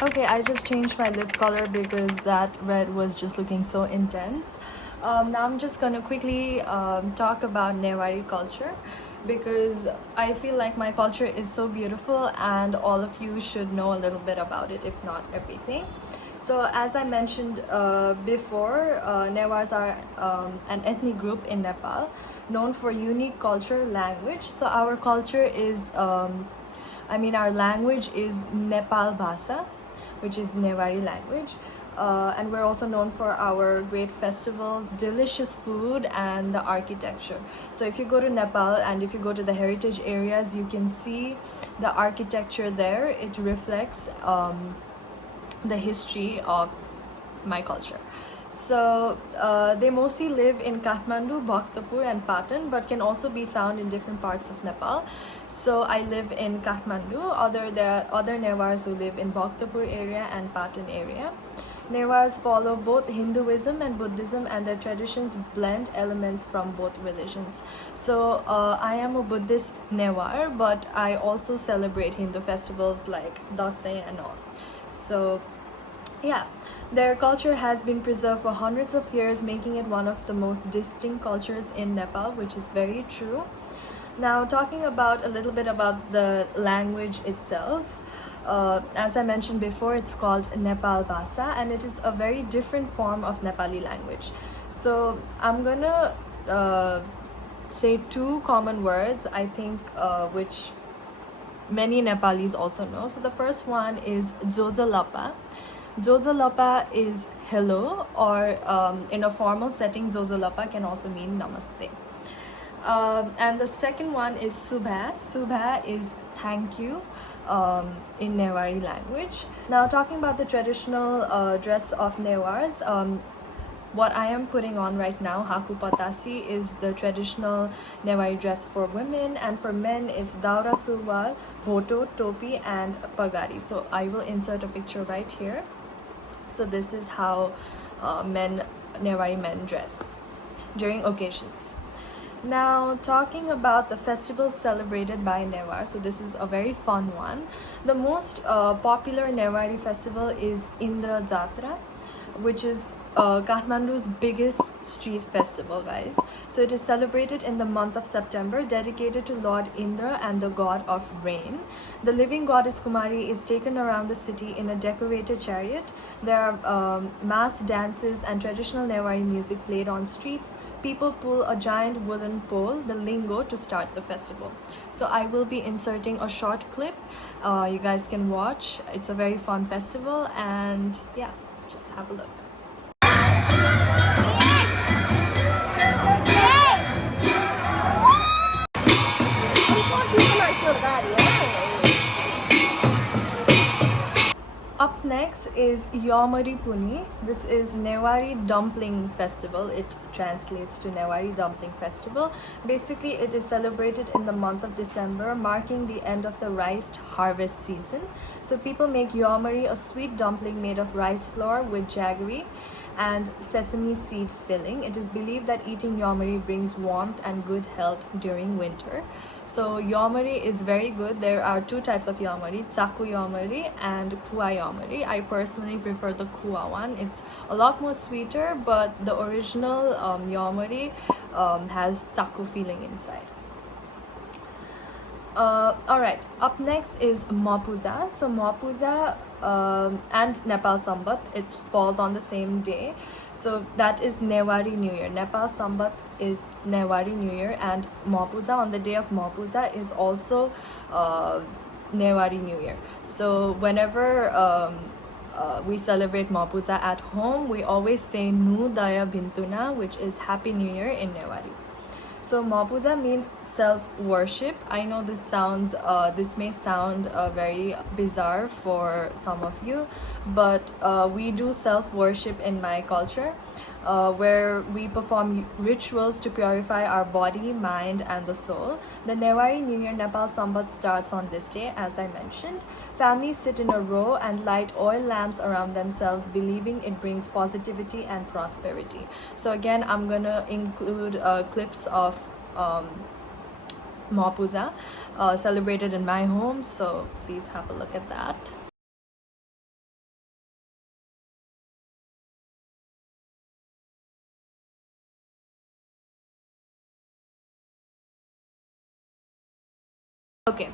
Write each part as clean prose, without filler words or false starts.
Okay, I just changed my lip color because that red was just looking so intense. Now I'm just gonna quickly talk about Newari culture because I feel like my culture is so beautiful and all of you should know a little bit about it, if not everything. So as I mentioned before, Newars are an ethnic group in Nepal known for unique culture, language. So our culture is, our language is Nepal Bhasa, which is Newari language. And we're also known for our great festivals, delicious food, and the architecture. So if you go to Nepal and if you go to the heritage areas, you can see the architecture there. It reflects the history of my culture. So they mostly live in Kathmandu, Bhaktapur and Patan, but can also be found in different parts of Nepal. So I live in Kathmandu. There are other Newars who live in Bhaktapur area and Patan area. Newars follow both Hinduism and Buddhism, and their traditions blend elements from both religions. So I am a Buddhist Newar, but I also celebrate Hindu festivals like Dasai and all. So yeah, their culture has been preserved for hundreds of years, making it one of the most distinct cultures in Nepal, which is very true. Now, talking about a little bit about the language itself, as I mentioned before, it's called Nepal Bhasa, and it is a very different form of Nepali language. So I'm gonna say two common words, I think, which many Nepalis also know. So the first one is Jojalapa. Jojalapa is hello, or in a formal setting, Jojalapa can also mean namaste. And the second one is Subha. Subha is thank you in Newari language. Now, talking about the traditional dress of Newars, what I am putting on right now, Haku Patassi, is the traditional Newari dress for women, and for men is Daura Surwal, Bhoto, Topi and Pagari. So I will insert a picture right here. So this is how Newari men dress during occasions. Now, talking about the festivals celebrated by Newar, so this is a very fun one. The most popular Newari festival is Indra Jatra, which is Kathmandu's biggest street festival, guys. So it is celebrated in the month of September, dedicated to Lord Indra and the god of rain. The living goddess Kumari is taken around the city in a decorated chariot. There are mass dances and traditional Newari music played on streets. People pull a giant wooden pole, the lingo, to start the festival. So I will be inserting a short clip. You guys can watch. It's a very fun festival, and yeah, just have a look. Up next is Yomari Puni. This is Newari Dumpling Festival. It translates to Newari Dumpling Festival. Basically, it is celebrated in the month of December, marking the end of the rice harvest season. So people make Yomari, a sweet dumpling made of rice flour with jaggery and sesame seed filling. It is believed that eating Yomari brings warmth and good health during winter. So Yomari is very good. There are two types of Yomari, Chaku Yomari and Kua Yomari. I personally prefer the Kua one. It's a lot more sweeter, but the original Yomari has Chaku feeling inside. Alright, up next is Mapuza. So Mapuza and Nepal Sambat, it falls on the same day. So that is Newari New Year. Nepal Sambat is Newari New Year, and Mapuza, on the day of Mapuza, is also Newari New Year. So whenever we celebrate Mapuza at home, we always say Nu Daya Bintuna, which is Happy New Year in Newari. So Mapuza means self-worship. I know this may sound very bizarre for some of you, but we do self-worship in my culture, where we perform rituals to purify our body, mind and the soul. The Newari New Year Nepal Sambat starts on this day, as I mentioned. Families sit in a row and light oil lamps around themselves, believing it brings positivity and prosperity. So again, I'm gonna include clips of Mapuza celebrated in my home, so please have a look at that. Okay,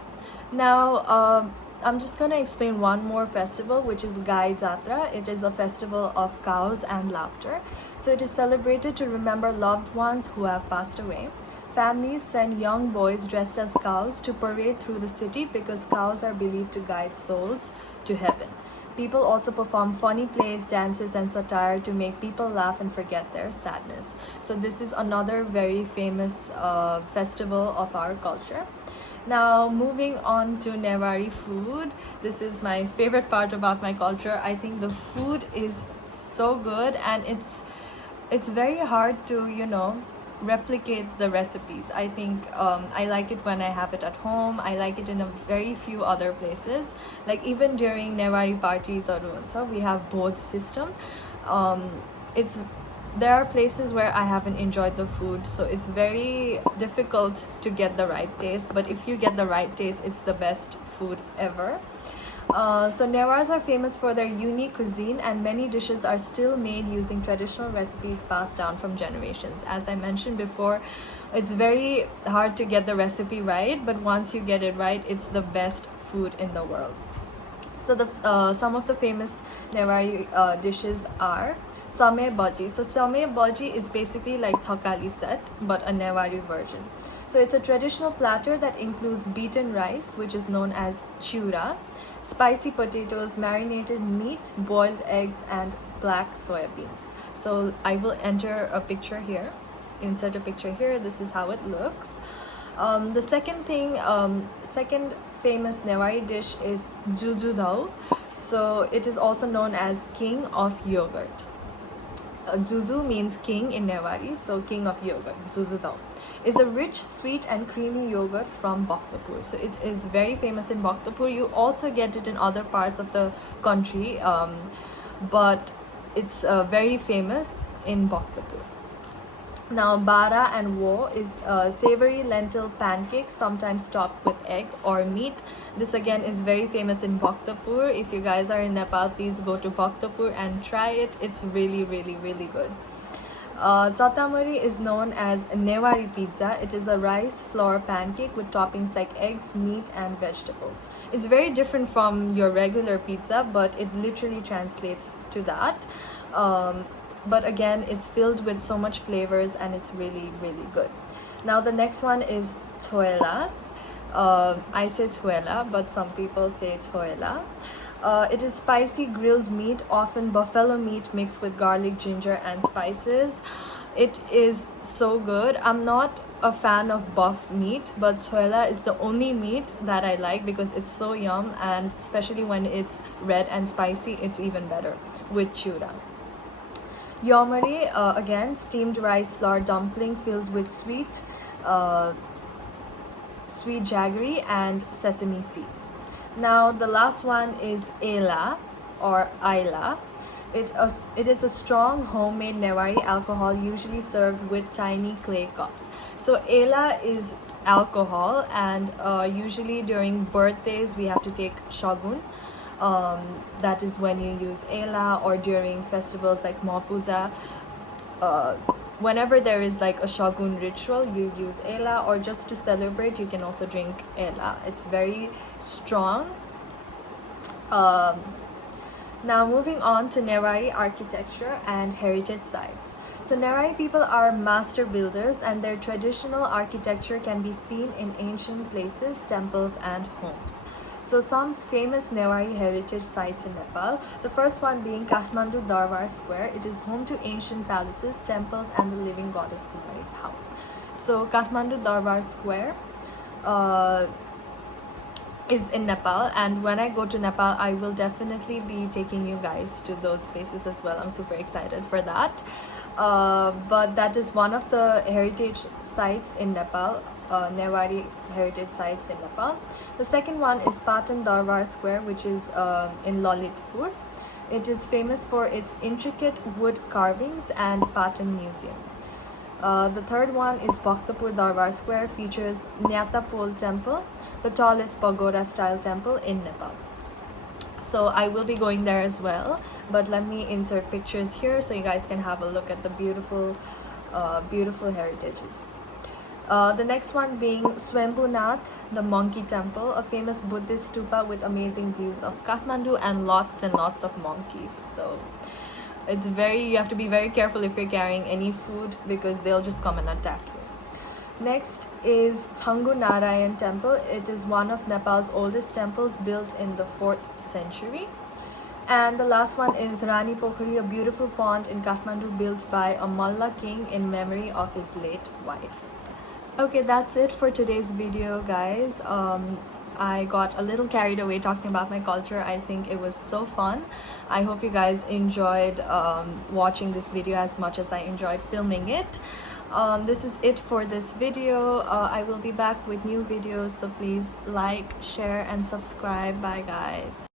now I'm just gonna explain one more festival, which is Gai Jatra. It is a festival of cows and laughter. So it is celebrated to remember loved ones who have passed away. Families send young boys dressed as cows to parade through the city because cows are believed to guide souls to heaven. People also perform funny plays, dances, and satire to make people laugh and forget their sadness. So this is another very famous festival of our culture. Now, moving on to Newari food. This is my favorite part about my culture. I think the food is so good, and it's very hard to, you know, replicate the recipes. I think I like it when I have it at home. I like it in a very few other places. Like even during Newari parties or Runsa, we have both system. It's There are places where I haven't enjoyed the food, so it's very difficult to get the right taste. But if you get the right taste, it's the best food ever. So Newars are famous for their unique cuisine, and many dishes are still made using traditional recipes passed down from generations. As I mentioned before, it's very hard to get the recipe right, but once you get it right, it's the best food in the world. So some of the famous Newari dishes are Samay Baji. So Samay Baji is basically like thakali set, but a Newari version. So it's a traditional platter that includes beaten rice, which is known as chura, spicy potatoes, marinated meat, boiled eggs, and black soya beans. So I will enter a picture here, insert a picture here. This is how it looks. The second famous Newari dish is juju dao. So it is also known as king of yogurt. Juju means king in Newari, so king of yogurt. Juju dao is a rich, sweet, and creamy yogurt from Bhaktapur. So it is very famous in Bhaktapur. You also get it in other parts of the country, but it's very famous in Bhaktapur. Now, bara and wo is a savory lentil pancake, sometimes topped with egg or meat. This again is very famous in Bhaktapur. If you guys are in Nepal, please go to Bhaktapur and try it. It's really, really, really good. Chatamari is known as Newari pizza. It is a rice flour pancake with toppings like eggs, meat, and vegetables. It's very different from your regular pizza, but it literally translates to that. But again, it's filled with so much flavors, and it's really, really good. Now the next one is choela. I say choela, but some people say choela. It is spicy grilled meat, often buffalo meat mixed with garlic, ginger, and spices. It is so good. I'm not a fan of buff meat, but choela is the only meat that I like because it's so yum, and especially when it's red and spicy, it's even better with chura. Yomari, again, steamed rice flour dumpling filled with sweet jaggery and sesame seeds. Now the last one is Ela or Aila. It is a strong homemade Newari alcohol, usually served with tiny clay cups. So Ela is alcohol, and usually during birthdays we have to take shagun. That is when you use Ela, or during festivals like Mapuza. Whenever there is like a shagun ritual, you use Ela, or just to celebrate, you can also drink Ela. It's very strong. Now moving on to Newari architecture and heritage sites. So Newari people are master builders, and their traditional architecture can be seen in ancient places, temples, and homes. So some famous Newari heritage sites in Nepal. The first one being Kathmandu Darbar Square. It is home to ancient palaces, temples, and the living goddess Kumari's house. So Kathmandu Darbar Square is in Nepal, and when I go to Nepal, I will definitely be taking you guys to those places as well. I'm super excited for that. But that is one of the heritage sites in Nepal, Newari heritage sites in Nepal. The second one is Patan Darbar Square, which is in Lalitpur. It is famous for its intricate wood carvings and Patan Museum. The third one is Bhaktapur Darbar Square, features Nyatapol Temple, the tallest pagoda style temple in Nepal. So I will be going there as well, but let me insert pictures here so you guys can have a look at the beautiful heritages. The next one being Swambhunath, the monkey temple, a famous Buddhist stupa with amazing views of Kathmandu and lots of monkeys. So you have to be very careful if you're carrying any food because they'll just come and attack you. Next is Thangu Narayan temple. It is one of Nepal's oldest temples, built in the 4th century. And the last one is Rani Pokhari, a beautiful pond in Kathmandu built by a Malla king in memory of his late wife. Okay, that's it for today's video, guys. I got a little carried away talking about my culture. I think it was so fun. I hope you guys enjoyed watching this video as much as I enjoyed filming it. This is it for this video. I will be back with new videos, so please like, share and subscribe. Bye guys.